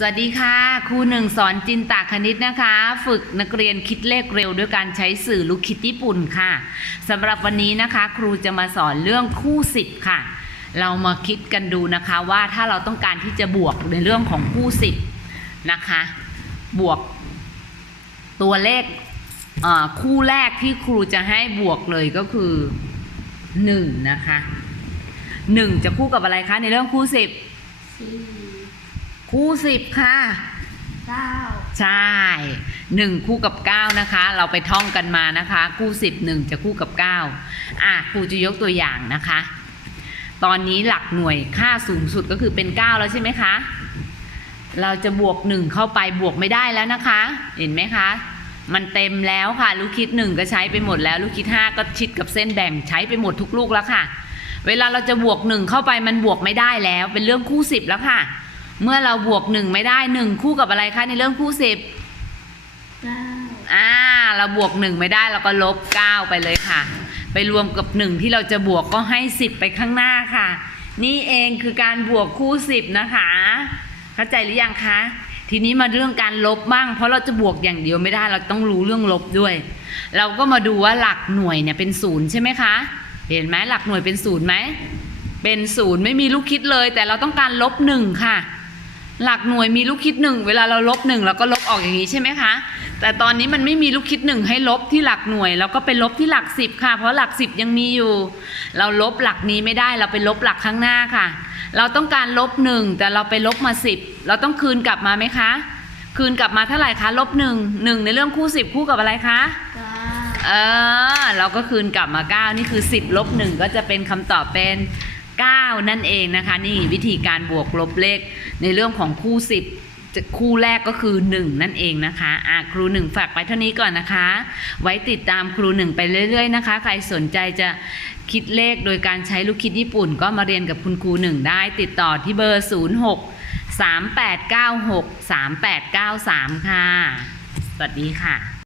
สวัสดีค่ะครูหนึ่งสอนจินตคณิตนะคะ ฝึกนักเรียนคิดเลขเร็วด้วยการใช้สื่อลูกคิดญี่ปุ่นค่ะสำหรับวันนี้นะคะ ครูจะมาสอนเรื่องคู่สิบค่ะ เรามาคิดกันดูนะคะว่าถ้าเราต้องการที่จะบวกในเรื่องของคู่สิบนะคะ บวกตัวเลขคู่แรกที่ครูจะให้บวกเลยก็คือหนึ่งนะคะหนึ่งจะคู่กับอะไรคะในเรื่องคู่สิบ คู่สิบค่ะเก้าใช่หนึ่งคู่กับเก้านะคะ เราไปท่องกันมานะคะ คู่สิบหนึ่งจะคู่กับเก้าอะครูจะยกตัวอย่างนะคะ ตอนนี้หลักหน่วยค่าสูงสุดก็คือเป็นเก้าแล้วใช่ไหมคะ เราจะบวกหนึ่งเข้าไปบวกไม่ได้แล้วนะคะ เห็นไหมคะมันเต็มแล้วค่ะ ลูกคิดหนึ่งก็ใช้ไปหมดแล้ว ลูกคิดห้าก็ชิดกับเส้นแบ่งใช้ไปหมดทุกลูกแล้วค่ะ เวลาเราจะบวกหนึ่งเข้าไปมันบวกไม่ได้แล้ว เป็นเรื่องคู่สิบแล้วค่ะ เมื่อเราบวกหนึ่งไม่ได้หนึ่งคู่กับอะไรคะในเรื่องคู่สิบเก้าอ่าเราบวกหนึ่งไม่ได้เราก็ลบเก้าไปเลยค่ะ ไปรวมกับหนึ่งที่เราจะบวกก็ให้สิบไปข้างหน้าค่ะ นี่เองคือการบวกคู่สิบนะคะ เข้าใจหรือยังคะทีนี้มาเรื่องการลบบ้าง เพราะเราจะบวกอย่างเดียวไม่ได้เราต้องรู้เรื่องลบด้วย เราก็มาดูว่าหลักหน่วยเนี่ยเป็นศูนย์ใช่ไหมคะ เห็นไหมหลักหน่วยเป็นศูนย์ไหมเป็นศูนย์ไม่มีลูกคิดเลย แต่เราต้องการลบหนึ่งค่ะ หลักหน่วยมีลูกคิดหนึ่งเวลาเราลบหนึ่งเราก็ลบออกอย่างนี้ใช่ไหมคะ แต่ตอนนี้มันไม่มีลูกคิดหนึ่งให้ลบที่หลักหน่วยเราก็ไปลบที่หลักสิบค่ะ เพราะหลักสิบยังมีอยู่ เราลบหลักนี้ไม่ได้เราไปลบหลักข้างหน้าค่ะ เราต้องการลบหนึ่งแต่เราไปลบมาสิบเราต้องคืนกลับมาไหมคะ คืนกลับมาเท่าไหร่คะลบหนึ่งหนึ่งในเรื่องคู่สิบคู่กับอะไรคะเก้าเออเราก็คืนกลับมา 9 นี่คือ 10ลบ1ก็จะเป็นคำตอบเป็น 9 นั่นเองนะคะ นี่วิธีการบวกลบเลขในเรื่องของคู่ 10คู่แรกก็คือ 1 นั่นเองนะคะอะครู 1 ฝากไปเท่านี้ก่อนนะคะ ไว้ติดตามครู 1 ไปเรื่อย ๆ นะคะ ใครสนใจจะคิดเลขโดยการใช้ลูกคิดญี่ปุ่น ก็มาเรียนกับคุณครู 1 ได้ติดต่อที่เบอร์ 06 3896 3893 ค่ะ สวัสดีค่ะ